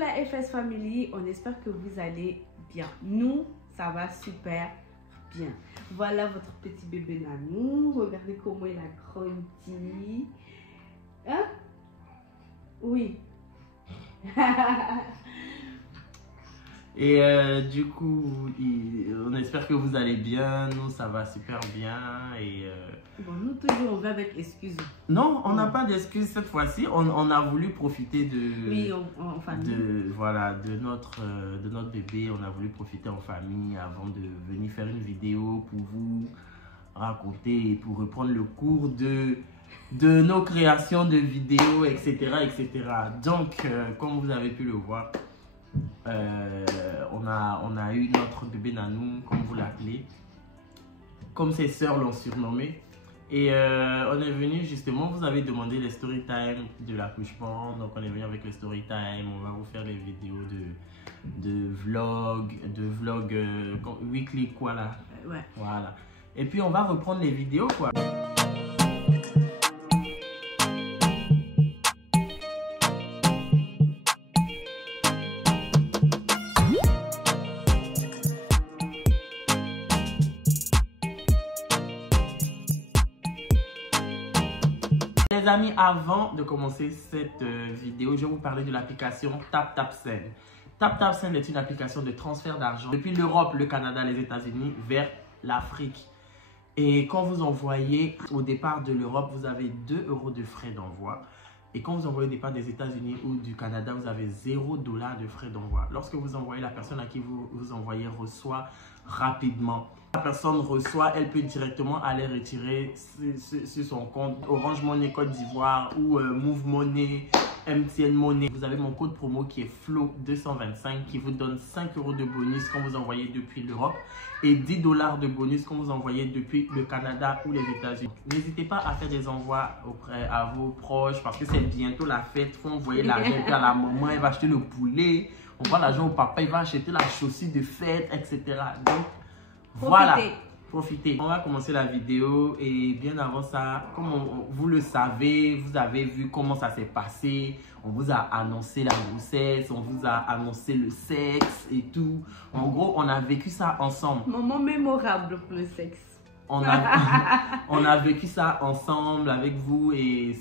la FS Family, on espère que vous allez bien. Nous, ça va super bien. Voilà votre petit bébé Nanou. Regardez comment il a grandi. Hein? Oui. Et du coup, on espère que vous allez bien. Nous, ça va super bien. Et Bon, nous toujours, on va avec excuses. non, on n'a pas d'excuses cette fois-ci. On a voulu profiter de, Oui, en famille. voilà, de notre bébé. On a voulu profiter en famille avant de venir faire une vidéo pour vous raconter et pour reprendre le cours de nos créations de vidéos, etc. etc. Donc, comme vous avez pu le voir, on a eu notre bébé Nanou, comme vous l'appelez, comme ses sœurs l'ont surnommé. Et on est venu justement, vous avez demandé les story time de l'accouchement, donc on est venu avec les story time. On va vous faire des vidéos de vlog weekly quoi là. Ouais. Voilà. Et puis on va reprendre les vidéos quoi. Les amis, avant de commencer cette vidéo, je vais vous parler de l'application TapTapSend. TapTapSend est une application de transfert d'argent depuis l'Europe, le Canada, les États-Unis vers l'Afrique. Et quand vous envoyez au départ de l'Europe, vous avez 2 € de frais d'envoi. Et quand vous envoyez au départ des États-Unis ou du Canada, vous avez 0 $ de frais d'envoi. Lorsque vous envoyez, la personne à qui vous envoyez reçoit rapidement. La personne reçoit, elle peut directement aller retirer sur son compte Orange Money Côte d'Ivoire ou Move Money, MTN Money. Vous avez mon code promo qui est FLO225 qui vous donne 5 € de bonus quand vous envoyez depuis l'Europe et 10 $ de bonus quand vous envoyez depuis le Canada ou les États-Unis. N'hésitez pas à faire des envois à vos proches parce que c'est bientôt la fête. Il faut envoyer l'argent à la maman, elle va acheter le poulet. On voit l'argent au papa, il va acheter la chaussure de fête, etc. Donc, voilà, profitez. On va commencer la vidéo et bien avant ça, comme vous le savez, vous avez vu comment ça s'est passé. On vous a annoncé la grossesse, on vous a annoncé le sexe et tout. En gros, on a vécu ça ensemble. Moment mémorable pour le sexe. On a vécu ça ensemble avec vous et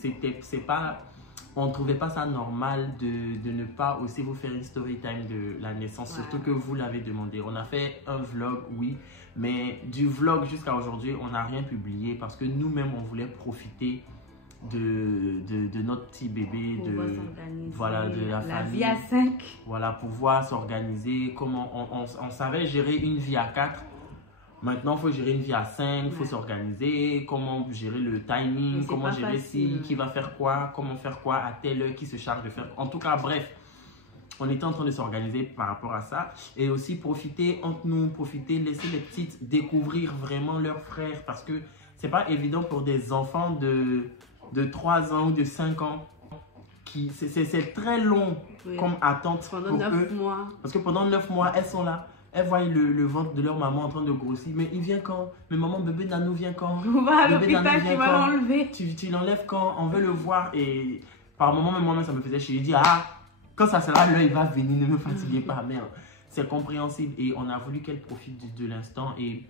on ne trouvait pas ça normal de ne pas aussi vous faire une story time de la naissance, surtout que vous l'avez demandé. On a fait un vlog, oui, mais du vlog jusqu'à aujourd'hui, on n'a rien publié parce que nous-mêmes, on voulait profiter de notre petit bébé, de la famille. La vie à 5. Voilà, pouvoir s'organiser, comment on savait gérer une vie à 4. Maintenant, il faut gérer une vie à 5, il faut s'organiser, comment gérer le timing, comment gérer qui va faire quoi, comment faire quoi à telle heure, qui se charge de faire. En tout cas, bref, on était en train de s'organiser par rapport à ça. Et aussi profiter entre nous, laisser les petites découvrir vraiment leurs frères. Parce que c'est pas évident pour des enfants de 3 ans ou de 5 ans. C'est très long comme attente pendant 9 mois. Parce que pendant 9 mois, elles sont là. Elles voient le ventre de leur maman en train de grossir. Mais il vient quand? Mais maman, bébé Nanou vient quand? On va à l'hôpital, tu vas l'enlever. Tu l'enlèves quand? On veut le voir. Et par moment, même moi-même, ça me faisait chier. Je dis, ah, quand ça sera l'heure, il va venir, ne me fatiguez pas. Mais c'est compréhensible. Et on a voulu qu'elle profite de l'instant. Et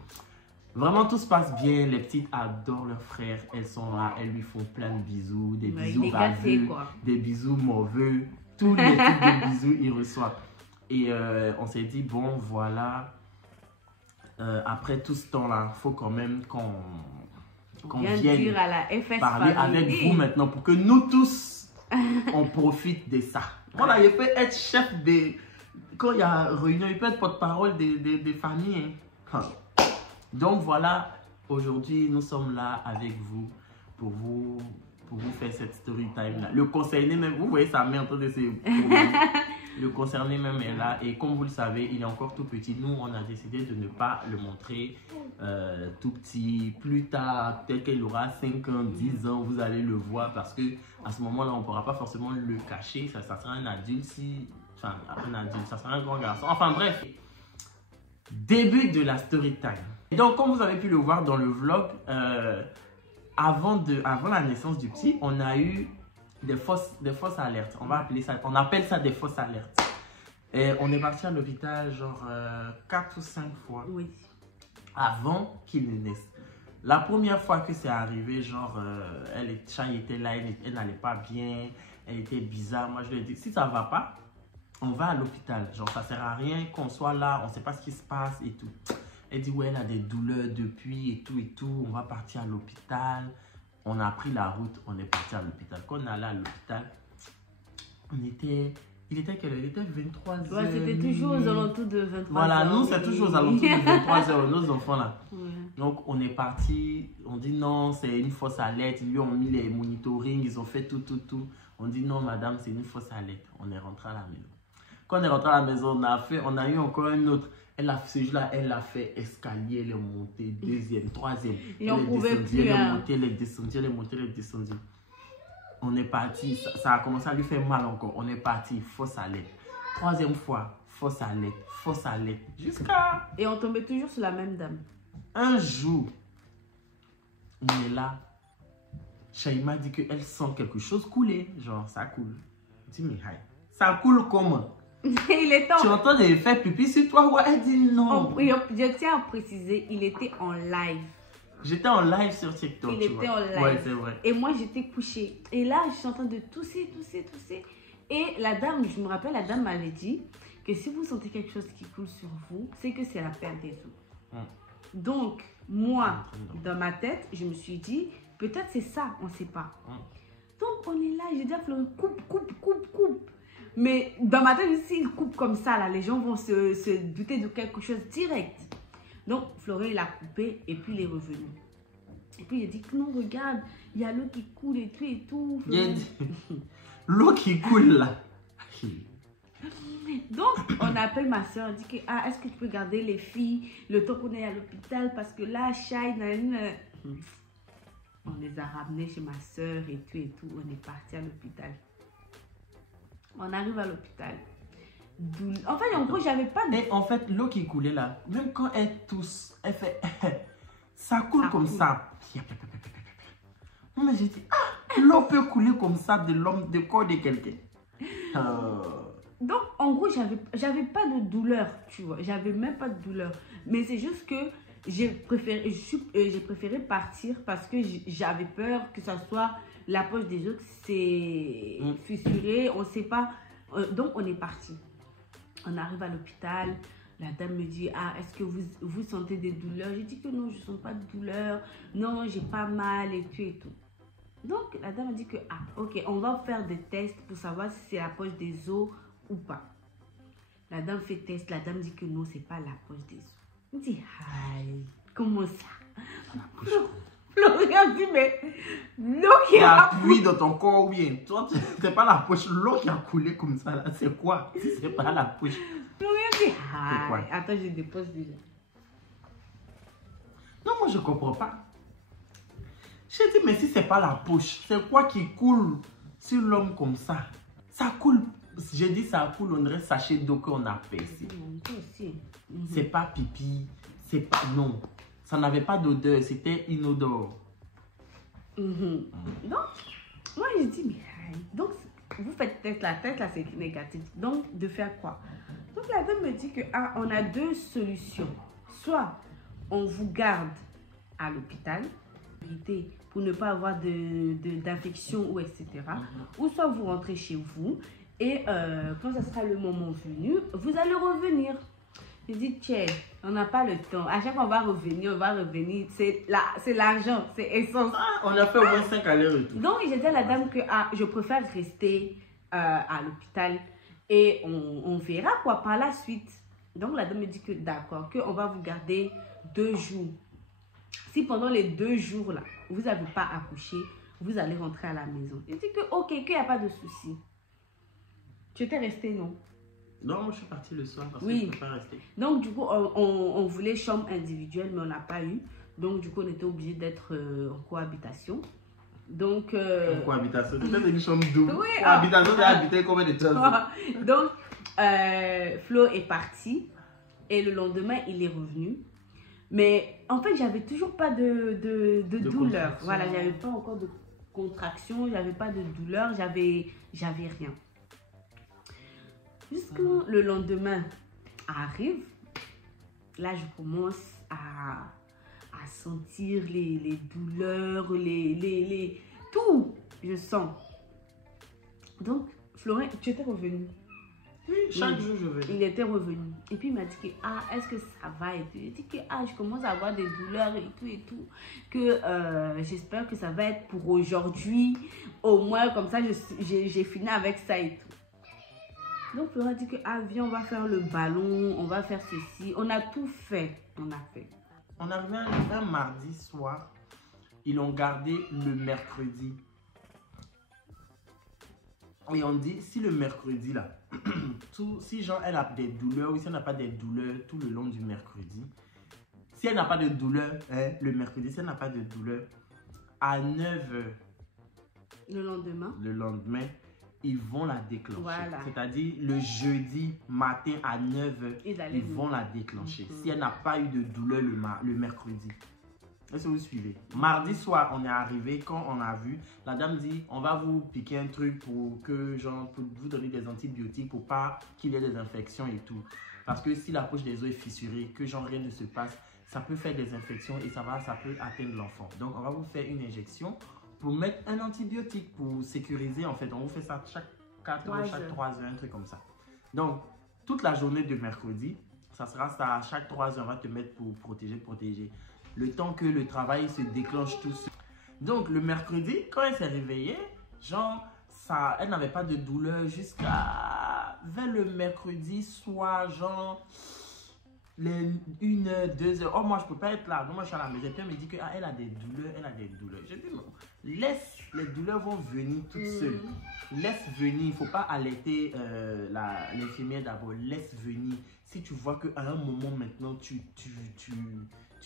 vraiment, tout se passe bien. Les petites adorent leur frère. Elles sont là. Elles lui font plein de bisous. Des bisous baveux, des bisous mauvais. Tous les types de bisous, ils reçoivent. Et on s'est dit, bon, voilà, après tout ce temps-là, il faut quand même qu'on vienne à la FS parler avec vous maintenant pour que nous tous, on profite de ça. Voilà, il peut être chef quand il y a réunion, il peut être porte-parole des familles. Hein. Donc voilà, aujourd'hui, nous sommes là avec vous pour vous faire cette story time là. Le concerné même, vous voyez sa main en train de se... Le concerné même est là et comme vous le savez, il est encore tout petit. Nous, on a décidé de ne pas le montrer tout petit. Plus tard, peut-être qu'il aura 5 ans, 10 ans, vous allez le voir parce que à ce moment-là, on ne pourra pas forcément le cacher. Ça sera un adulte enfin, un adulte, ça sera un grand garçon. Enfin bref, début de la story time. Et donc, comme vous avez pu le voir dans le vlog, avant la naissance du petit, on a eu des fausses alertes. On appelle ça des fausses alertes. Et on est parti à l'hôpital genre 4 ou 5 fois Oui. avant qu'il ne naisse. La première fois que c'est arrivé, genre, Shai était là, elle n'allait pas bien, elle était bizarre. Moi, je lui ai dit, si ça ne va pas, on va à l'hôpital. Genre, ça ne sert à rien qu'on soit là, on ne sait pas ce qui se passe et tout. Elle dit, ouais, elle a des douleurs depuis et tout, on va partir à l'hôpital. On a pris la route, on est parti à l'hôpital. Quand on est allé à l'hôpital, il était quelle heure? Il était 23h. Ouais, c'était toujours aux alentours de 23h. Voilà, nous, c'est toujours aux alentours de 23h, nos enfants là. Ouais. Donc, on est parti, on dit non, c'est une fausse alerte. Ils lui ont mis les monitoring, ils ont fait tout. On dit non, madame, c'est une fausse alerte. On est rentré à la maison. Quand on est rentré à la maison, on a eu encore un autre. Ce jour-là, elle a fait escalier, elle est montée, deuxième, troisième. Et on pouvait plus. Elle est montée, elle est descendue, elle est montée, elle est descendue. On est parti, ça a commencé à lui faire mal encore. On est parti, fausse alerte. Troisième fois, fausse alerte. Jusqu'à... Et on tombait toujours sur la même dame. Un jour, on est là. Shaima dit qu'elle sent quelque chose couler. Genre, ça coule. Je dis, mais ça coule comment? Il est Tu entends des faire pipi sur toi? Ouais, elle dit non. Je tiens à préciser, il était en live. J'étais en live sur TikTok. Il était en live. Ouais, c'est vrai. Et moi, j'étais couchée. Et là, je suis en train de tousser. Et la dame, je me rappelle, la dame m'avait dit que si vous sentez quelque chose qui coule sur vous, c'est que c'est la perte des os. Donc, moi, dans ma tête, je me suis dit, peut-être c'est ça, on ne sait pas. Donc, on est là, je dis à Florine, coupe. Mais dans ma tête, s'il coupe comme ça, là, les gens vont se douter de quelque chose direct. Donc, Florine, il a coupé et puis il est revenu. Et puis, il a dit, non, regarde, il y a l'eau qui coule et tout. L'eau qui coule là. Donc, on appelle ma soeur, on dit que, est-ce que tu peux garder les filles le temps qu'on est à l'hôpital? Parce que là, Shai, on les a ramenés chez ma soeur et tout. On est parti à l'hôpital. On arrive à l'hôpital. En fait, en gros, j'avais pas de... Et en fait, l'eau qui coulait là, même quand elle tousse, elle fait... ça coule comme ça. Non, mais j'ai dit, l'eau peut couler comme ça de corps de quelqu'un. Donc, en gros, j'avais pas de douleur, tu vois. J'avais même pas de douleur. Mais c'est juste que j'ai préféré partir parce que j'avais peur que ça soit la poche des autres, c'est fissuré, on sait pas. Donc, on est parti. On arrive à l'hôpital. La dame me dit, est-ce que vous sentez des douleurs? J'ai dit que non, je ne sens pas de douleur. Non, j'ai pas mal et tout. Donc, la dame a dit que, ok, on va faire des tests pour savoir si c'est la poche des os ou pas. La dame fait test, la dame dit que non, c'est pas la poche des os. On dit, comment ça? Florian dit, mais l'eau qui a appuyé dans ton corps ou bien? Toi, c'est pas la poche, l'eau qui a coulé comme ça là, c'est quoi? Si c'est pas la poche. Florian dit, attends, je dépose déjà. Non, moi je comprends pas. J'ai dit, mais si c'est pas la poche, c'est quoi qui coule sur l'homme comme ça? Ça coule. J'ai dit ça coule, on dirait sachet d'eau qu'on a percé. C'est pas pipi, c'est pas... Non, ça n'avait pas d'odeur, c'était inodore. Donc, moi je dis, mais... Donc, vous faites test, la tête là c'est négatif. Donc, de faire quoi? Donc, la dame me dit que, on a deux solutions. Soit, on vous garde à l'hôpital, pour ne pas avoir d'infection ou etc. Ou soit vous rentrez chez vous et quand ce sera le moment venu, vous allez revenir. Je dis, tiens, on n'a pas le temps. À chaque fois, on va revenir. C'est l'argent, c'est essence. On a fait au moins 5 allers-retours. Donc, j'ai dit à la dame que je préfère rester à l'hôpital et on verra quoi par la suite. Donc, la dame me dit que d'accord, qu'on va vous garder 2 jours. Si pendant les 2 jours là, vous n'avez pas accouché, vous allez rentrer à la maison. Je dis que ok, qu'il n'y a pas de souci. Tu étais resté, non? Non, moi je suis partie le soir parce que je ne peux pas rester. Donc du coup, on voulait chambre individuelle, mais on n'a pas eu. Donc du coup, on était obligé d'être en cohabitation. Donc... En cohabitation, c'était une chambre double. Oui, cohabitation, c'est habiter combien de temps? Donc, Flo est parti et le lendemain, il est revenu. Mais en fait, j'avais toujours pas de douleur. Voilà, j'avais pas encore de contraction, j'avais pas de douleur, j'avais rien. Jusque le lendemain arrive. Là, je commence à sentir les douleurs, tout. Je sens. Donc, Florent, tu étais revenu. Oui, chaque jour je venais. Il était revenu. Et puis il m'a dit que, est-ce que ça va et tout. Il dit que, je commence à avoir des douleurs et tout. Que j'espère que ça va être pour aujourd'hui. Au moins, comme ça, j'ai fini avec ça et tout. Donc, Florent dit que, viens, on va faire le ballon, on va faire ceci. On a tout fait. On a fait. On arrivait un mardi soir. Ils l'ont gardé le mercredi. Et on dit, si le mercredi, là, si genre elle a des douleurs, ou si elle n'a pas des douleurs tout le long du mercredi, si elle n'a pas de douleur le mercredi, si elle n'a pas de douleur, à 9h, le lendemain, ils vont la déclencher. Voilà. C'est-à-dire, le jeudi matin à 9h, ils vont la déclencher. Si elle n'a pas eu de douleur le mercredi. Est-ce que vous suivez? Mardi soir, on est arrivé, quand on a vu, la dame dit, on va vous piquer un truc pour vous donner des antibiotiques pour pas qu'il y ait des infections et tout. Parce que si la poche des os est fissurée, que genre rien ne se passe, ça peut faire des infections et ça peut atteindre l'enfant. Donc, on va vous faire une injection pour mettre un antibiotique pour sécuriser. En fait, on vous fait ça chaque 4 heures, chaque 3 heures, un truc comme ça. Donc, toute la journée de mercredi, ça sera ça, chaque 3 heures, on va te mettre pour protéger. Le temps que le travail se déclenche tout seul. Donc, le mercredi, quand elle s'est réveillée, genre, elle n'avait pas de douleur vers le mercredi soir, genre, les 1h, 2h. Oh, moi, je peux pas être là. Non, moi, je suis à la maison. Elle me dit qu'elle a des douleurs, J'ai dit non. Laisse, les douleurs vont venir toutes seules. Laisse venir. Il ne faut pas allaiter l'infirmière d'abord. Laisse venir. Si tu vois qu'à un moment maintenant, tu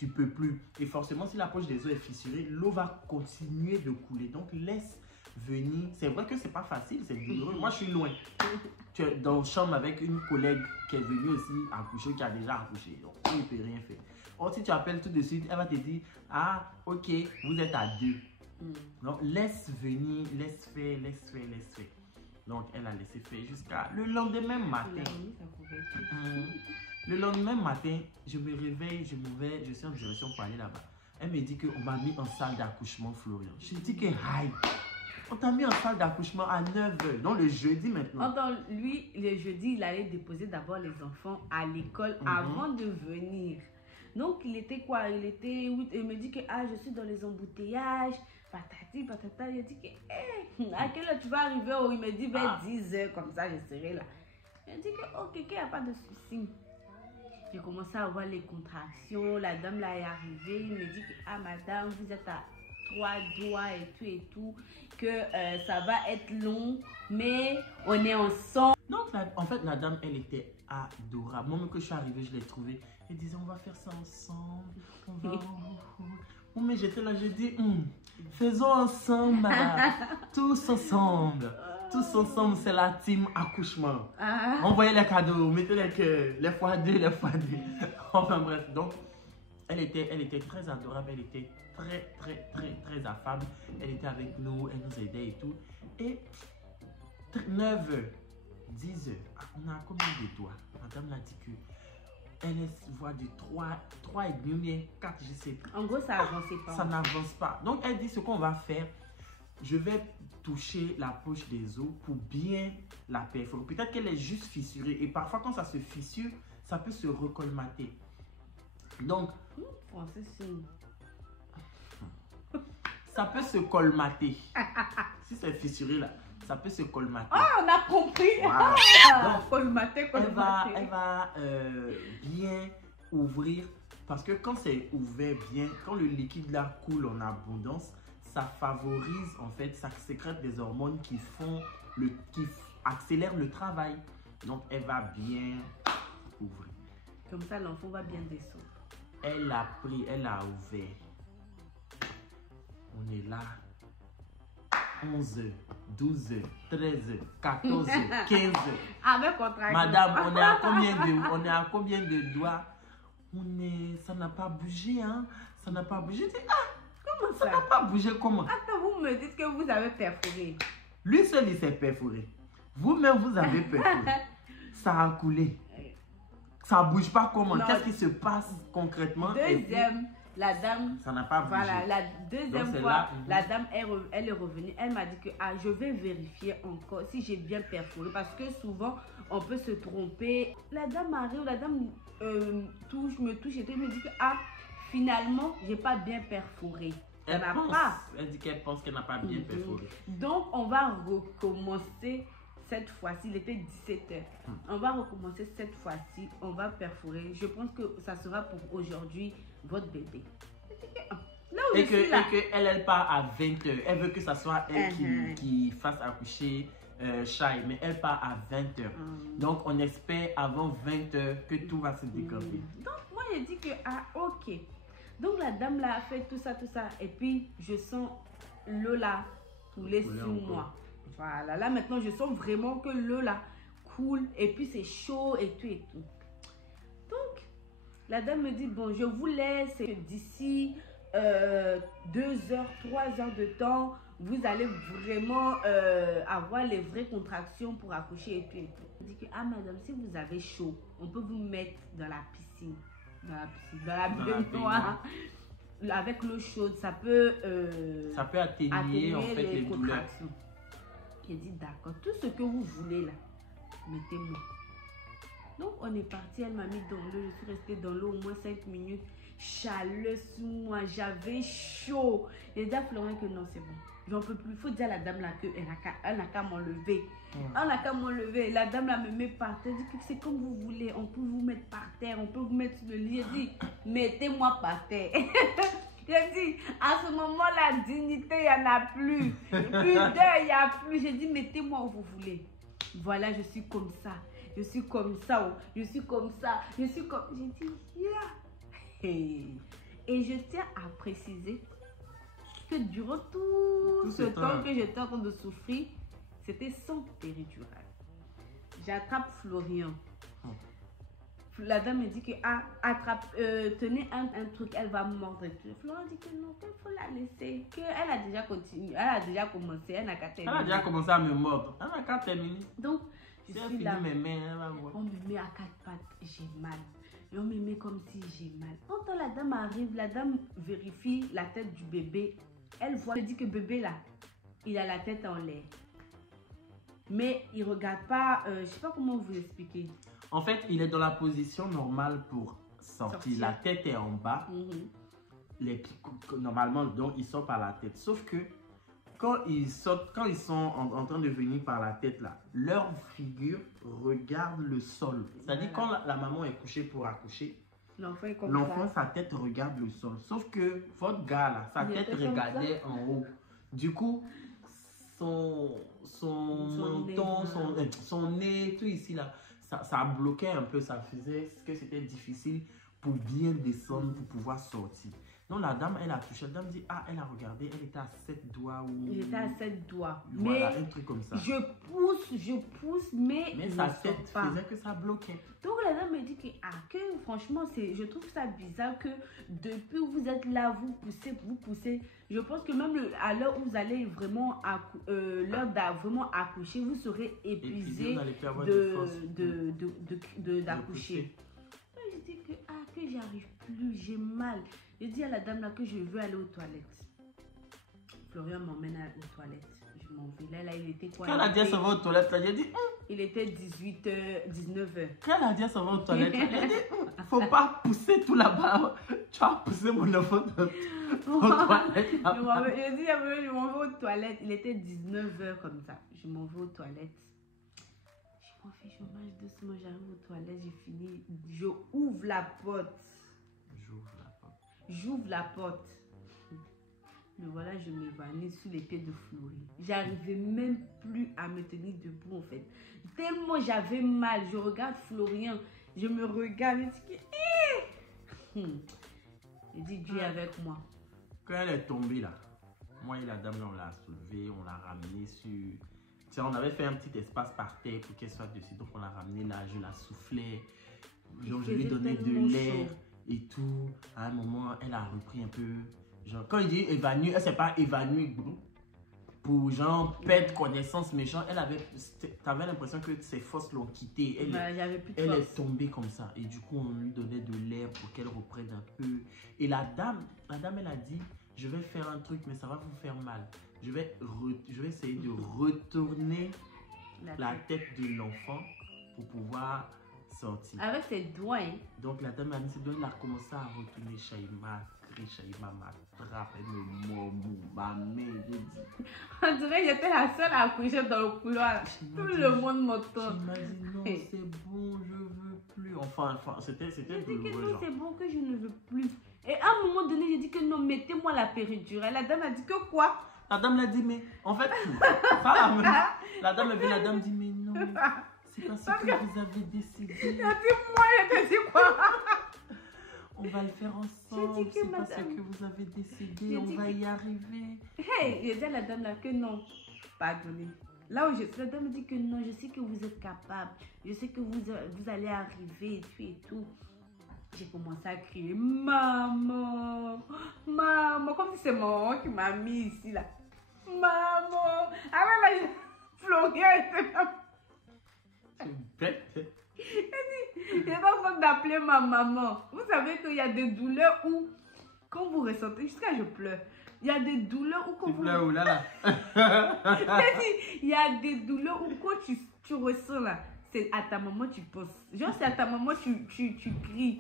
peux plus. Et forcément, si la poche des os est fissurée, l'eau va continuer de couler. Donc, laisse venir. C'est vrai que c'est pas facile, c'est douloureux. Moi, je suis loin. Tu es dans la chambre avec une collègue qui est venue aussi accoucher, qui a déjà accouché. Donc, il ne peut rien faire. Or, si tu appelles tout de suite, elle va te dire, ok, vous êtes à 2. Donc, laisse venir, laisse faire. Donc, elle a laissé faire jusqu'à le lendemain matin. Le lendemain matin, je me réveille, je suis en direction pour aller là-bas. Elle me dit qu'on m'a mis en salle d'accouchement, Florian. Je dis que, on t'a mis en salle d'accouchement à 9h, donc le jeudi maintenant. Lui, le jeudi, il allait déposer d'abord les enfants à l'école avant de venir. Donc, il était quoi? Il me dit que, je suis dans les embouteillages, patati, patata. Il dit que, à quelle heure tu vas arriver? Il me dit vers 10h, comme ça, je serai là. Il dit que, ok, il n'y a pas de souci. J'ai commencé à avoir les contractions. La dame là est arrivée. Il me dit que, madame, vous êtes à 3 doigts et tout, que ça va être long, mais on est ensemble. Donc, en fait, la dame, elle était adorable. Moi, même que je suis arrivée, je l'ai trouvée. Elle disait, on va faire ça ensemble. On va... mais j'étais là, j'ai dit, faisons ensemble, madame. Tous ensemble. Tous ensemble, c'est la team accouchement. Envoyez les cadeaux, mettez les cœurs, les fois deux. Enfin bref, donc, elle était très adorable, elle était très affable. Elle était avec nous, elle nous aidait et tout. Et 9h, 10h, on a combien de doigts? Madame l'a dit que elle voit du 3 et demi, bien 4, je sais pas. En gros, ça n'avançait pas. Ça n'avance pas. Donc, elle dit ce qu'on va faire. Je vais toucher la poche des os pour bien la perforer. Peut-être qu'elle est juste fissurée. Et parfois, quand ça se fissure, ça peut se recolmater. Donc, ça peut se colmater. Si c'est fissuré là, ça peut se colmater. On a compris. Voilà. Donc, colmater. Elle va bien ouvrir. Parce que quand c'est ouvert bien, quand le liquide là coule en abondance, ça favorise, en fait, ça sécrète des hormones qui accélèrent le travail. Donc, elle va bien ouvrir. Comme ça, l'enfant va bien descendre. Elle a pris, elle a ouvert. On est là. 11h, 12h, 13h, 14h, 15h. Avec contraction. Madame, on est à combien de doigts? Ça n'a pas bougé, hein? Ça n'a pas bougé. Comment ça n'a pas bougé, comment? Attends, vous me dites que vous avez perforé. Lui seul, il s'est perforé. Vous-même, vous avez perforé. ça a coulé. Ça bouge pas comment? Non. Qu'est-ce qui se passe concrètement? Deuxième, la dame, ça n'a pas bougé. voilà, la deuxième Donc, fois, là, la dame, elle est revenue. Elle m'a dit que je vais vérifier encore si j'ai bien perforé. Parce que souvent, on peut se tromper. La dame arrive, la dame me touche et tout. Elle me dit que finalement, j'ai pas bien perforé. Elle dit qu'elle pense qu'elle n'a pas bien perforé. Donc, on va recommencer. Cette fois-ci, il était 17h. On va recommencer cette fois-ci. On va perforer. Je pense que ça sera pour aujourd'hui votre bébé. Là où et qu'elle part à 20h. Elle veut que ça soit elle qui fasse accoucher Shai. Mais elle part à 20h. Donc, on espère avant 20h que tout va se décanter. Donc, moi, j'ai dit que, ok. Donc, la dame là a fait tout ça. Et puis, je sens l'eau là couler sur moi. Voilà, là maintenant je sens vraiment que l'eau là coule et puis c'est chaud et tout. Donc, la dame me dit, bon, je vous laisse d'ici 2 heures, 3 heures de temps, vous allez vraiment avoir les vraies contractions pour accoucher et tout. Elle dit que, madame, si vous avez chaud, on peut vous mettre dans la piscine, dans la baignoire. Avec l'eau chaude, ça peut atténuer en fait les contractions. J'ai dit d'accord, tout ce que vous voulez là, mettez-moi. Donc on est parti, elle m'a mis dans l'eau, je suis restée dans l'eau au moins 5 minutes. Chaleur sur moi, j'avais chaud. J'ai dit à Florian que non, c'est bon, j'en peux plus. Il faut dire à la dame là qu'elle n'a qu'à m'enlever. Elle n'a qu'à m'enlever. La dame là me met par terre, elle dit que c'est comme vous voulez, on peut vous mettre par terre, on peut vous mettre sur le lit. J'ai dit, mettez-moi par terre. J'ai dit, à ce moment, la dignité, il n'y en a plus. Pudeur, il n'y a plus. J'ai dit, mettez-moi où vous voulez. Voilà, je suis comme ça. Je suis comme ça. Je suis comme ça. Je suis comme... J'ai dit, Et je tiens à préciser que durant tout ce temps que j'étais en train de souffrir, c'était sans péridurale. J'attrape Florian. La dame me dit que tenez un truc, elle va mordre. Florent dit que non, qu'il faut la laisser. Qu'elle a déjà continué, elle a déjà commencé, elle n'a qu'à terminer. Elle a déjà commencé à me mordre, elle n'a qu'à terminer. Donc, je suis là. Mes mains, elle va voir. On me met à 4 pattes, j'ai mal. Et on me met comme si j'ai mal. Quand la dame arrive, la dame vérifie la tête du bébé. Elle voit, elle dit que bébé là, il a la tête en l'air. Mais il ne regarde pas, je ne sais pas comment vous expliquer. En fait, il est dans la position normale pour sortir. La tête est en bas. Normalement, donc, il sort par la tête. Sauf que quand ils sont en train de venir par la tête, là, leur figure regarde le sol. C'est-à-dire quand la maman est couchée pour accoucher, l'enfant, sa tête regarde le sol. Sauf que votre gars, là, sa tête regardait en haut. Du coup, son menton, son nez, tout ici, là, ça bloquait un peu, ça faisait que c'était difficile pour bien descendre, pour pouvoir sortir. Donc la dame, elle a touché, la dame dit, elle a regardé, elle était à 7 doigts. Il était à 7 doigts. Voilà, un truc comme ça. Je pousse, mais sa tête faisait que ça bloquait. Donc la dame me dit que franchement, je trouve ça bizarre que depuis que vous êtes là, vous poussez. Je pense que même à l'heure où vous allez vraiment vraiment accoucher, vous serez épuisé d'accoucher. Je dis que j'y arrive plus, j'ai mal. Je dis à la dame là que je veux aller aux toilettes. Florian m'emmène aux toilettes. Je m'en vais. Là, il était quoi? Quand elle a dit à s'en va aux toilettes, là, j'ai dit... Il était 18h, 19h. Quand elle a dit à s'en va aux toilettes, là, j'ai dit, faut pas pousser tout là-bas. Tu vas pousser mon enfant aux toilettes. Je dis, je m'en vais aux toilettes. Il était 19h comme ça. Je m'en vais aux toilettes. Je mange doucement, j'arrive aux toilettes, j'ai fini. Je ouvre la porte. J'ouvre la porte. Mais voilà, je m'évanouis sous les pieds de Florie. J'arrivais même plus à me tenir debout en fait. Tellement j'avais mal. Je regarde Florian. Je me regarde. Je dis Dieu est avec moi. Quand elle est tombée là, moi et la dame, on l'a soulevée, on l'a ramenée sur... Tiens, on avait fait un petit espace par terre pour qu'elle soit dessus. Donc on l'a ramenée là, je la soufflais. Genre, je lui donnais de l'air et tout. À un moment, elle a repris un peu. Genre, quand il dit évanouie, elle ne s'est pas évanouie. pour genre perdre connaissance méchant. T'avais l'impression que ses forces l'ont quittée. Elle est tombée comme ça. Et du coup, on lui donnait de l'air pour qu'elle reprenne un peu. Et la dame, elle a dit, je vais faire un truc, mais ça va vous faire mal. Je vais essayer de retourner la tête de l'enfant pour pouvoir sortir. Avec ses doigts. Hein. Donc la dame a mis ses doigts, elle a commencé à retourner. Shaima m'attrape, elle me mord ma main, je dis. On dirait que j'étais la seule à accoucher dans le couloir. Tout le monde m'entend. Je m'a dit non, c'est bon, je veux plus. Enfin, c'était douloureux. Non, c'est bon que je ne veux plus. Et à un moment donné, j'ai dit que non, mettez-moi la péridurale. La dame a dit que quoi? La dame l'a dit, mais en fait, la dame est venue, la dame dit, mais non, c'est pas ce que vous avez décidé. Elle a dit, moi, je te dis quoi? On va le faire ensemble, c'est pas ce que vous avez décidé, on va y arriver. Hey, j'ai dit à la dame là que non, pardonnez. Là où je suis, la dame me dit que non, je sais que vous êtes capable, je sais que vous allez arriver et tout. J'ai commencé à crier, maman, maman, comme si c'est maman qui m'a mis ici là. Maman, alors là, Florian était là. C'est bête. J'ai pas besoin d'appeler ma maman. Vous savez qu'il y a des douleurs où, quand vous ressentez, jusqu'à je pleure, il y a des douleurs où quand tu pleures où là? Il y a des douleurs où quand tu ressens là, c'est à ta maman tu penses. Genre c'est à ta maman tu cries.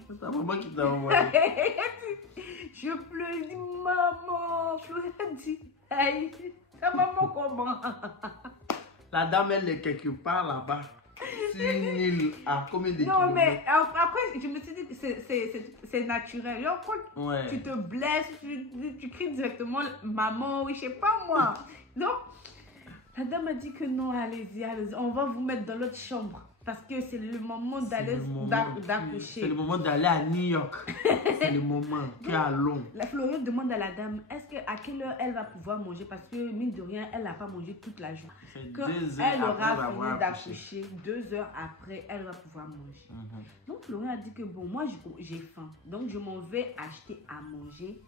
C'est ta maman qui t'a envoyé. Je pleure, je dis maman. Je dis, hey, ta maman comment? La dame elle est quelque part là-bas. Sur une île à combien de kilomètres? Non mais après je me suis dit que c'est naturel. Genre, quand tu te blesses, tu cries directement maman, oui je sais pas moi. Donc la dame a dit que non, allez-y, on va vous mettre dans l'autre chambre. Parce que c'est le moment d'aller d'accoucher. C'est le moment d'aller à New York. C'est le moment qui est à Londres. La Florian demande à la dame, à quelle heure elle va pouvoir manger? Parce que mine de rien, elle n'a pas mangé toute la journée. Quand elle aura fini d'accoucher, 2 heures après, elle va pouvoir manger. Donc Florian a dit que bon, moi j'ai faim. Donc je m'en vais acheter à manger.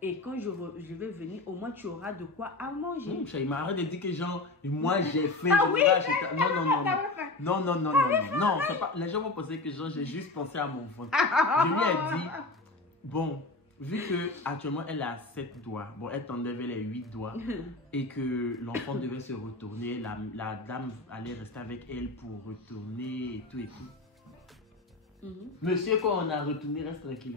Et quand je vais venir, au moins tu auras de quoi à manger. Il m'arrête de dire que genre, moi j'ai faim. Ah oui, non, c'est pas. Les gens vont penser que genre, j'ai juste pensé à mon ventre. Je lui ai dit, bon, vu que actuellement elle a 7 doigts, bon, elle tendait vers les 8 doigts, et que l'enfant devait se retourner, la dame allait rester avec elle pour retourner et tout et tout. Monsieur, quand on a retourné, reste tranquille.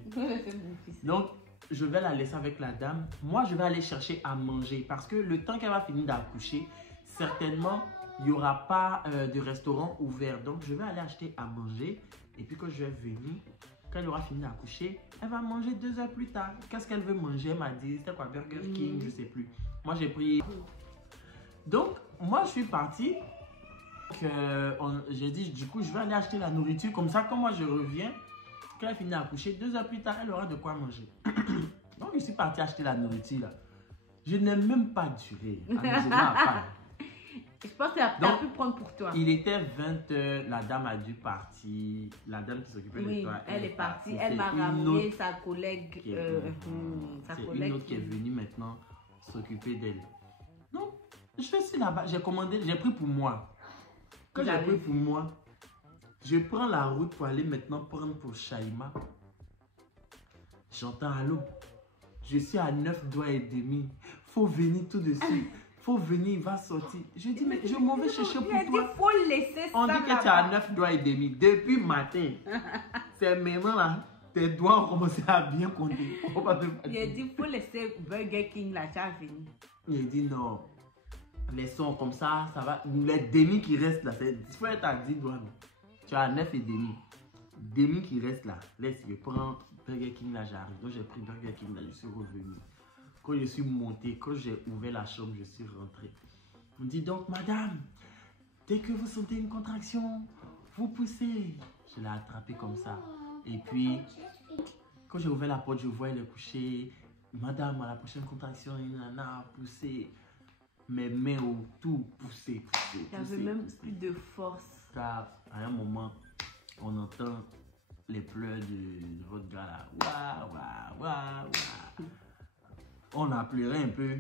Donc, je vais la laisser avec la dame. Moi, je vais aller chercher à manger parce que le temps qu'elle va finir d'accoucher, certainement, il n'y aura pas de restaurant ouvert. Donc, je vais aller acheter à manger. Et puis, quand je vais venir, quand elle aura fini d'accoucher, elle va manger 2 heures plus tard. Qu'est-ce qu'elle veut manger? Elle m'a dit, c'était quoi, Burger King, je ne sais plus. Moi, j'ai pris... Donc, moi, je suis partie. J'ai dit, du coup, je vais aller acheter la nourriture. Comme ça, quand moi, je reviens... Quand elle finit d'accoucher, 2 heures plus tard, elle aura de quoi manger. Donc, je suis parti acheter la nourriture. Là. Je n'ai même pas duré. Je pense qu'elle a pu prendre pour toi. Il était 20 h, la dame a dû partir. La dame qui s'occupait de toi, elle est partie. Elle m'a ramené sa collègue. Une autre qui est venue maintenant s'occuper d'elle. Donc, je suis là-bas. J'ai commandé, j'ai pris pour moi. Quand j'ai pris pour moi, je prends la route pour aller maintenant prendre pour Shaima. J'entends allô. Je suis à 9 doigts et demi. Faut venir tout de suite. Faut venir, il va sortir. Je dis, mais je m'en vais chercher pour toi. Il faut laisser ça. On dit que tu es à 9 doigts et demi. Depuis matin. C'est maintenant là. Tes doigts ont commencé à bien compter. Il a dit, il faut laisser Burger King là, tu as fini. Il a dit non. Laissons comme ça, ça va. Les demi qui restent là, il faut être à 10 doigts. Tu as 9 et demi. Demi qui reste là. Laisse, je prends Burger King là, j'arrive. Donc j'ai pris Burger King là, je suis revenu. Quand je suis monté, quand j'ai ouvert la chambre, je suis rentré. On dit donc, madame, dès que vous sentez une contraction, vous poussez. Je l'ai attrapé comme ça. Et puis, quand j'ai ouvert la porte, je vois elle est couchée. Madame, à la prochaine contraction, il en a poussé. Mes mains ont tout poussé. Il n'y avait même plus de force. Car à un moment, on entend les pleurs de votre gars là. Waouh, waouh, waouh, waouh. On a pleuré un peu.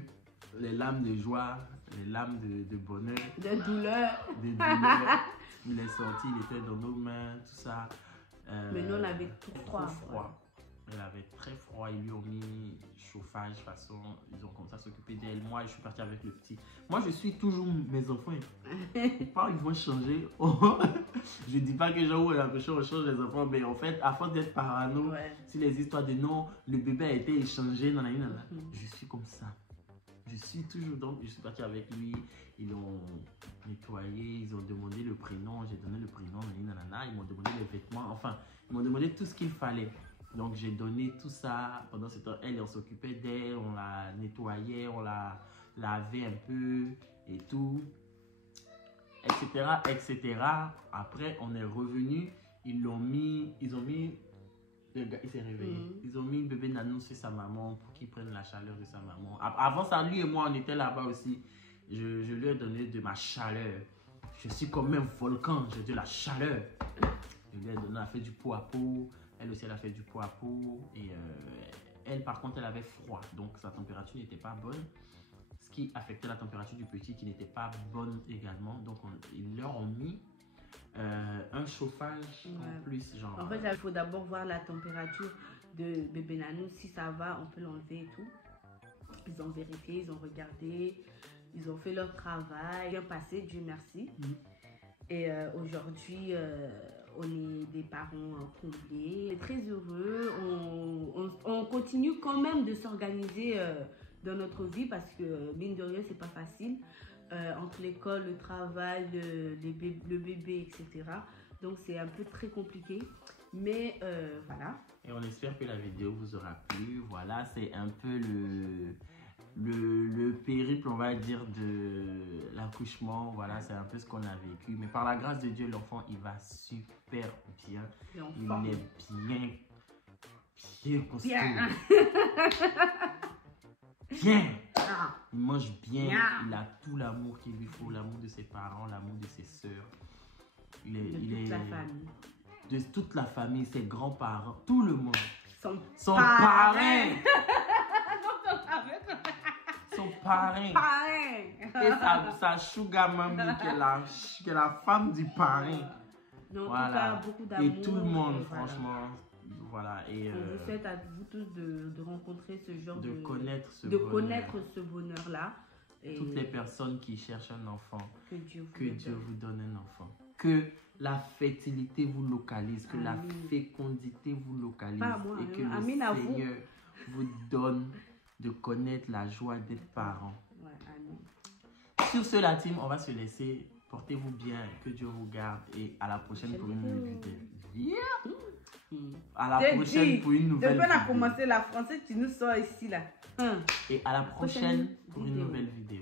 les larmes de joie, les larmes de bonheur, De douleur. de douleur. Il est sorti, il était dans nos mains, tout ça. Mais nous, on avait tout froid. Elle avait très froid, ils lui ont mis chauffage, de toute façon, ils ont commencé à s'occuper d'elle. Moi, je suis partie avec le petit. Moi, je suis toujours mes enfants. Ils vont changer. Je dis pas que genre, l'impression on change les enfants, mais en fait, à force d'être parano, si les histoires de non, le bébé a été échangé, je suis comme ça. Je suis toujours, donc je suis partie avec lui, ils l'ont nettoyé, ils ont demandé le prénom, j'ai donné le prénom, ils m'ont demandé les vêtements, enfin, ils m'ont demandé tout ce qu'il fallait. Donc j'ai donné tout ça pendant ce temps. Elle, on s'occupait d'elle, on la nettoyait, on la lavait un peu et tout, etc., etc. Après, on est revenu, ils ont mis, il s'est réveillé. Ils ont mis bébé Nanou sur sa maman pour qu'il prenne la chaleur de sa maman. Avant ça, lui et moi, on était là-bas aussi. Je lui ai donné de ma chaleur. Je suis comme un volcan, j'ai de la chaleur. Je lui ai donné, elle a fait du pot à pot. Elle aussi, elle a fait du pot à pot. Et elle, par contre, elle avait froid. Donc, sa température n'était pas bonne. Ce qui affectait la température du petit qui n'était pas bonne également. Donc, ils leur ont mis un chauffage en plus. Genre, en fait, il faut d'abord voir la température de bébé Nanou. Si ça va, on peut l'enlever et tout. Ils ont vérifié, ils ont regardé. Ils ont fait leur travail. Bien passé, Dieu merci. Et aujourd'hui, on est des parents comblés. On est très heureux. On continue quand même de s'organiser dans notre vie parce que, mine de rien, c'est pas facile. Entre l'école, le travail, le bébé, etc. Donc, c'est un peu très compliqué. Mais voilà. Et on espère que la vidéo vous aura plu. Voilà, c'est un peu le périple, on va dire, de l'accouchement. Voilà, c'est un peu ce qu'on a vécu. Mais par la grâce de Dieu, l'enfant, il va super bien. Il est bien costaud. Bien. Il mange bien. Il a tout l'amour qu'il lui faut. L'amour de ses parents, l'amour de ses soeurs. Il est la famille. De toute la famille, ses grands-parents, tout le monde. Son parrain. Son parrain. Et sa sugar mommy, qui est la femme du parrain. Donc, voilà. Beaucoup d'amour. Et tout le monde, franchement. Voilà. Et on vous souhaite à vous tous de rencontrer ce genre de connaître ce connaître ce bonheur-là. Et toutes les personnes qui cherchent un enfant, que Dieu vous donne un enfant. Que la fertilité vous localise, que la fécondité vous localise. Pas moi, et que le Seigneur vous donne de connaître la joie d'être parent. Ouais, amen. Sur ce, la team, on va se laisser. Portez-vous bien, que Dieu vous garde et à la prochaine pour une nouvelle vidéo. À la prochaine pour une nouvelle vidéo. Depuis qu'on a commencé la française, tu nous sors ici là. Et à la prochaine pour une nouvelle vidéo.